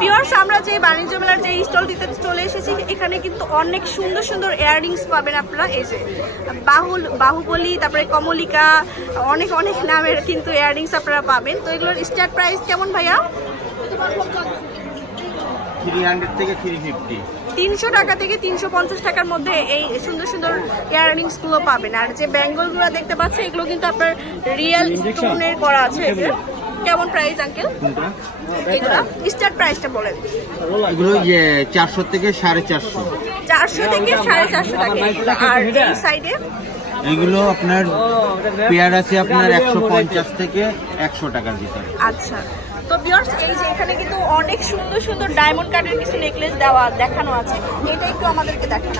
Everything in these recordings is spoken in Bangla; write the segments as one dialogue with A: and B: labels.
A: ভিউয়ার্স আমরা যে বাণিজ্য মেলার যে স্টলটিতে চলে এসেছি এখানে কিন্তু অনেক সুন্দর সুন্দর ইয়াররিংস পাবেন আপনারা। এই যে বাহুল বাহুবলী তারপরে কমলিকা অনেক অনেক নামের কিন্তু ইয়াররিংস আপনারা পাবেন। তো এগুলোর স্টার্ট প্রাইস কেমন ভাইয়া? তিনশো টাকা থেকে তিনশো পঞ্চাশ টাকার মধ্যে এই সুন্দর সুন্দর ইয়াররিংসগুলো পাবেন। আর যে ব্যাঙ্গলগুলো দেখতে পাচ্ছেন এগুলো কিন্তু আপনার রিয়েল স্টোনের করা আছে। কেমন প্রাইস আঙ্কেল এগুলো? স্টার্ট প্রাইসটা বলেন।
B: এগুলো ইয়ে চারশো থেকে সাড়ে চারশো।
A: চারশো থেকে সাড়ে চারশো টাকা এগুলো। আর এই সাইডে
B: এগুলো আপনার পেয়ার আছে আপনার একশো পঞ্চাশ থেকে একশো টাকার ভিতরে।
A: আচ্ছা। তো বিয়ার্স এই যে এখানে কিন্তু অনেক সুন্দর সুন্দর ডায়মন্ড কাটের কিছু নেকলেস দেওয়া দেখানো আছে। এটা একটু আমাদেরকে দেখান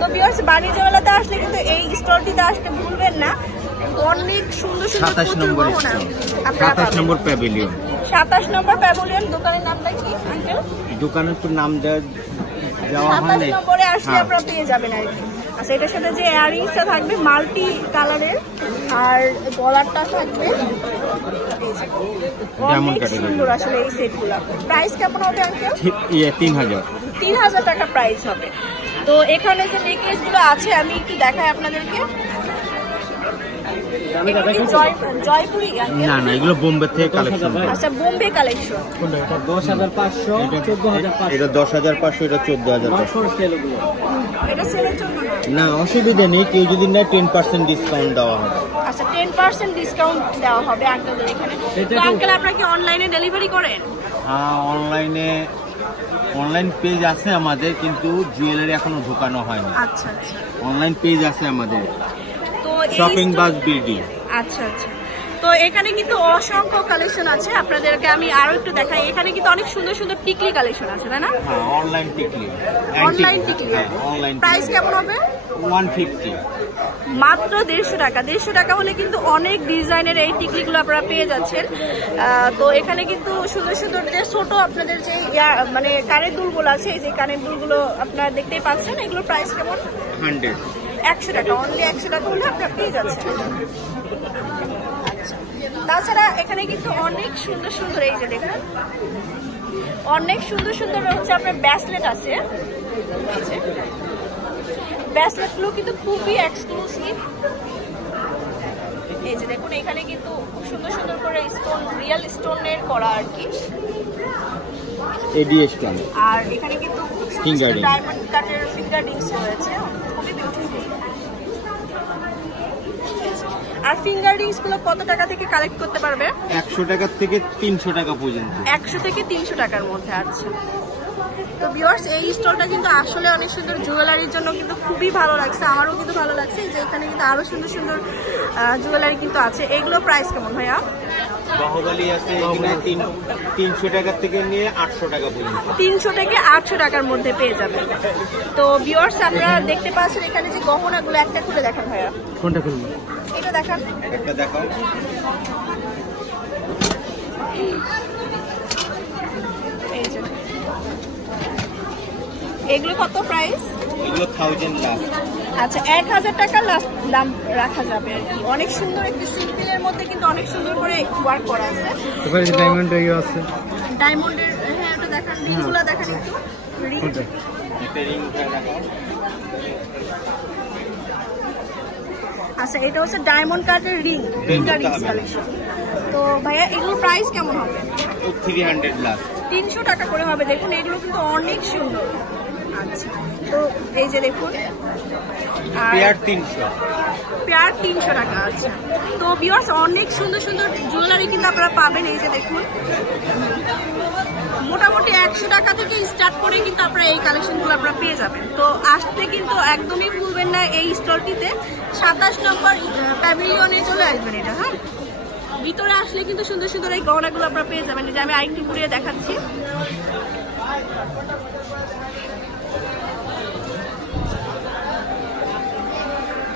A: তো বিয়ার্স বাণিজ্য মেলাতে আসলে কিন্তু এই স্টলটিতে আসতে ভুলবেন না। অনেক সুন্দর সুন্দর
B: সাতাশ নম্বর সাতাশ। নম্বর প্যাভিলিয়ন
A: সাতাশ নম্বর প্যাভিলিয়ন দোকানের নামটা কি আঙ্কেল
B: দোকানের তো নাম দেওয়া হয় নাই
A: নম্বরে আসলে
B: হ্যাঁ।
A: আপনারা পেয়ে যাবেন আর কি। আচ্ছা এটার সাথে যে ইয়ারিংসটা থাকবে মাল্টি কালারের আর গলারটা থাকবে। অনেক সুন্দর আসলে এই সেটগুলো। প্রাইস কেমন হবে আঙ্কেল
B: ইয়ে তিন হাজার।
A: তিন হাজার টাকা প্রাইস হবে। তো এখানে যে নেকলেসগুলো আছে আমি একটু দেখাই আপনাদেরকে। জয়পুরি
B: না না এগুলো বোম্বে থেকে কালেকশন
A: আচ্ছা বোম্বে কালেকশন
C: দশ হাজার পাঁচশো চোদ্দ হাজার
B: এটা দশ হাজার পাঁচশো এটা চোদ্দ হাজার
A: না?
B: অসুবিধা নেই কেউ যদি না টেন পার্সেন্ট ডিসকাউন্ট দেওয়া হবে।
A: আচ্ছা টেন পার্সেন্ট ডিসকাউন্ট দেওয়া হবে আঙ্কেলদের এখানে। তো
C: তো-
A: আঙ্কেল আপনারা কি অনলাইনে ডেলিভারি করেন?
B: হ্যাঁ অনলাইনে অনলাইন পেজ আছে আমাদের কিন্তু জুয়েলারি এখনও ঢোকানো হয়নি।
A: আচ্ছা আচ্ছা।
B: অনলাইন পেজ আছে আমাদের। শপিং বাস বিল্ডিং
A: আচ্ছা আচ্ছা। তো এখানে কিন্তু অসংখ্য কালেকশন আছে। আপনাদেরকে আমি আরও একটু দেখাই। এখানে কিন্তু অনেক সুন্দর সুন্দর টিকলি কালেকশন আছে তাই না?
B: হ্যাঁ অনলাইন টিকলি
A: অনলাইন টিকলি
B: অনলাইন
A: প্রাইস কেমন হবে?
B: ওয়ান ফিফটি
A: মাত্র দেড়শো টাকা। দেড়শো টাকা হলে কিন্তু অনেক ডিজাইনের এই টিকলিগুলো আপনারা পেয়ে যাচ্ছেন। তো এখানে কিন্তু সুন্দর সুন্দর যে ছোট আপনাদের যে ইয়া- মানে কানের দুলগুলো আছে এই যে কানের দুলগুলো আপনারা দেখতেই পাচ্ছেন এগুলোর প্রাইস কেমন?
B: হান্ড্রেড
A: একশো টাকা অনলি একশো টাকা হলে আপনারা পেয়ে যাচ্ছেন। আচ্ছা। তাছাড়া এখানে কিন্তু অনেক সুন্দর সুন্দর এই যে দেখুন অনেক সুন্দর সুন্দর হচ্ছে আপনার ব্যাসলেট আছে। ব্যাসলেটগুলো কিন্তু খুবই এক্সক্লুসিভ এই যে দেখুন এখানে কিন্তু সুন্দর সুন্দর করে স্টোন রিয়েল স্টোনের করা আর কি। আর এখানে কিন্তু খুব সুন্দর ডায়মন্ড কাটের ফিঙ্গার রিংস রয়েছে খুবই বিউটিফুল আর ফিঙ্গার রিংসগুলো কত টাকা থেকে কালেক্ট করতে পারবে?
B: একশো টাকার থেকে তিনশো টাকা পর্যন্ত।
A: একশো থেকে তিনশো টাকার মধ্যে আছে তো ভিউয়ার্স এই স্টলটা কিন্তু আসলে অনেক সুন্দর জুয়েলারির জন্য কিন্তু খুবই ভালো লাগছে আমারও কিন্তু ভালো লাগছে। যে এখানে কিন্তু আরও সুন্দর সুন্দর জুয়েলারি কিন্তু আছে। এগুলো প্রাইস কেমন ভাইয়া?
B: বাহুবালি আছে এখানে তিন তিনশো টাকার থেকে নিয়ে আটশো টাকা পর্যন্ত।
A: তিনশো থেকে আটশো টাকার মধ্যে পেয়ে যাবেন তো ভিউয়ার্স আপনারা দেখতে পাচ্ছেন এখানে যে গহনাগুলো একটা খুলে দেখান ভাইয়া।
C: কোনটা খুলবো?
A: এটা দেখান।
B: একটা দেখাও।
A: এগুলো কত প্রাইস
B: এগুলো থাউজেন্ড লাস্ট
A: আচ্ছা এক হাজার টাকা লাস্ট দাম রাখা যাবে আর কি। অনেক সুন্দর একটি সিম্পলের মধ্যে কিন্তু অনেক সুন্দর করে ওয়ার্ক করা আছে। তো
C: ডায়মন্ড আছে।
A: ডায়মন্ডের হ্যাঁ এটা দেখান রিংগুলো দেখান একটু। রিং। আচ্ছা এটা হচ্ছে ডায়মন্ড কাটের রিং রিংস কালেকশন তো ভাইয়া এগুলোর প্রাইস কেমন হবে?
B: থ্রি হান্ড্রেড লাস্ট
A: তিনশো টাকা করে হবে। দেখুন এগুলো কিন্তু অনেক সুন্দর। আচ্ছা। তো এই যে দেখুন আর
B: পেয়ার তিনশো।
A: পেয়ার তিনশো টাকা আছে। তো বিয়ার্স অনেক সুন্দর সুন্দর জুয়েলারি কিন্তু আপনারা পাবেন। এই যে দেখুন মোটামুটি একশো টাকা থেকে স্টার্ট করে কিন্তু আপনারা এই কালেকশনগুলো আপনারা পেয়ে যাবেন। তো আসতে কিন্তু একদমই ভুলবেন না এই স্টলটিতে সাতাশ নম্বর প্যাভিলিয়নে চলে আসবেন এটা হ্যাঁ? ভিতরে আসলে কিন্তু সুন্দর সুন্দর এই গহনাগুলো আপনারা পেয়ে যাবেন। যে আমি আরেকটু ঘুরিয়ে দেখাচ্ছি।